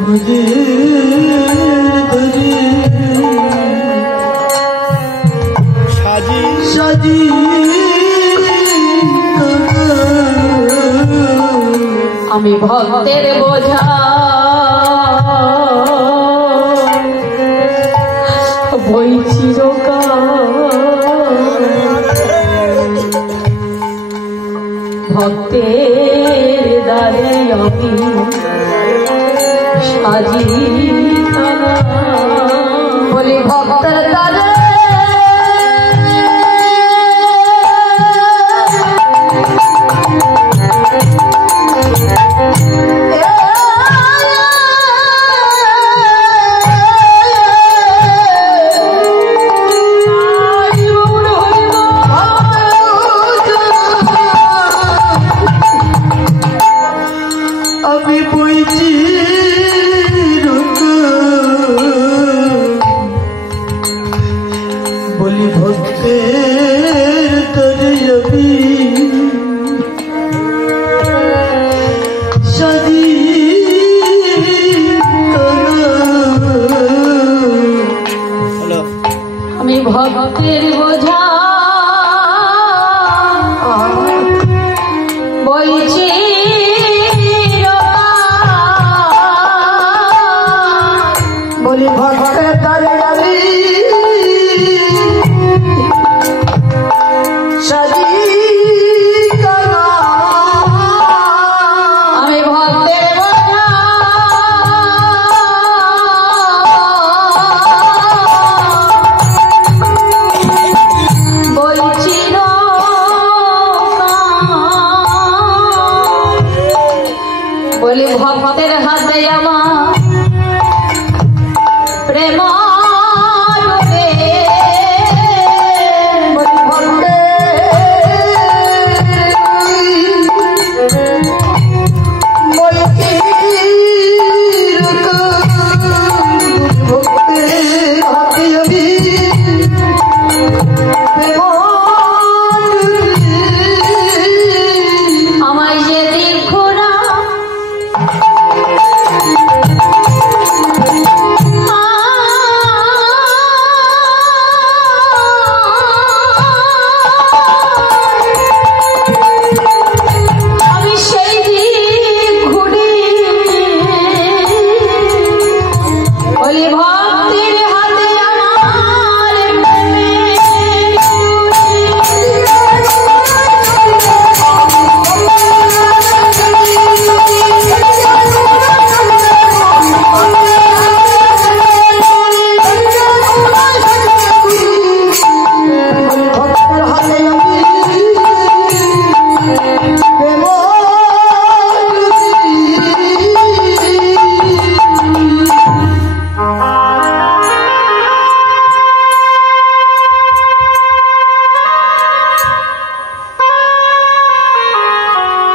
ভুজে ধরে সাজি সাজি আমি ভক্তের বোঝা বই চিরকাল ভক্তের দ্বারে আমি সাজি বলি ভক্তের দ্বারে ভক্তের বোঝা বইছি বলি ভক্তের দ্বারে আমি সাজি আমি ভক্তের বোঝা বলি ভক্তের হাতে আমার প্রেম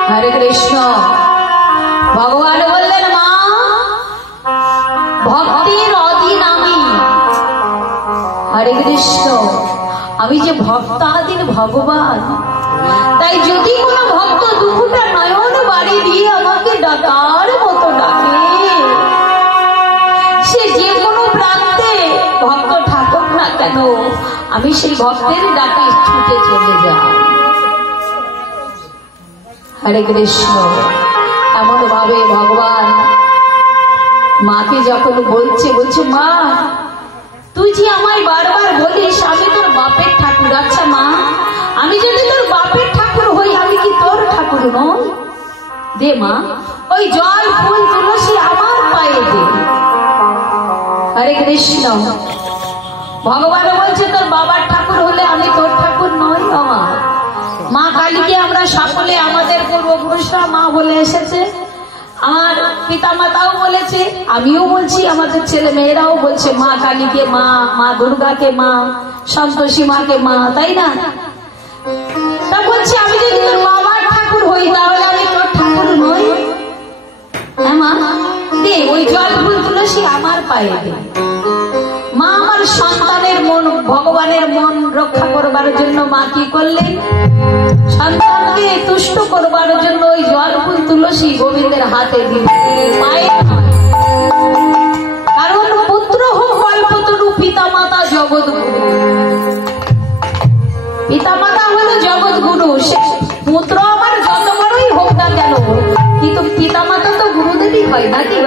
हरे कृष्ण भगवान बोलें माँ भक्तिर अधीन आमी हरे कृष्ण आमी जे भक्ताधीन भगवान ताई यदि कोनो भक्त दुखुटा नयन बाड़ी दिए आमाके डाकार मतो डाके से जे कोनो प्रान्ते भक्त ठाकुर ना केन आमी सेई भक्तेर डाके छुटे चले जाई हरे कृष्ण एमन भावे भगवान माँ के जखन बोलছে मा তুই যে আমায় বারবার বলিস আমি তোর বাপের ঠাকুর আচ্ছা মা আমি যদি তোর বাপের ঠাকুর হই আমি কি তোর ঠাকুর নই দে মা ওই জল ফুল তুলসী আমার পায়ে দে हरे कृष्ण भगवान বলছে তোর বাবার ঠাকুর হলে আমি তোর ঠাকুর নই বাবা মা কালীকে আমরা সকলে আমাদের পূর্বপুরুষরা মা বলে এসেছে আমার পিতা মাতাও বলেছে আমিও বলছি আমাদের ছেলে মেয়েরাও বলছে মা কালীকে মা মা দুর্গাকে মা সন্তোষী মাকে মা তাই না তা বলছি আমি যদি তোর বাবার ঠাকুর হই তাহলে আমি তোর ঠাকুর নই হ্যাঁ মা দে ওই জল ফুল তুলসী আমার পায়ে দে মা আমার সন্তানের মন ভগবানের মন রক্ষা করবার জন্য মা কি করলেন সন্তানকে তুষ্ট করবার জন্য ওই জল ফুল তুলসী গোবিন্দের হাতে দিলেন পায়ে কারণ পুত্র হোক কল্পতরু, পিতা মাতা জগৎ গুরু। পিতা মাতা হলো জগৎ গুরু। সে পুত্র আমার যত বড়ই হোক না কেন, কিন্তু পিতা মাতা তো গুরুদেবই হয় নাকি?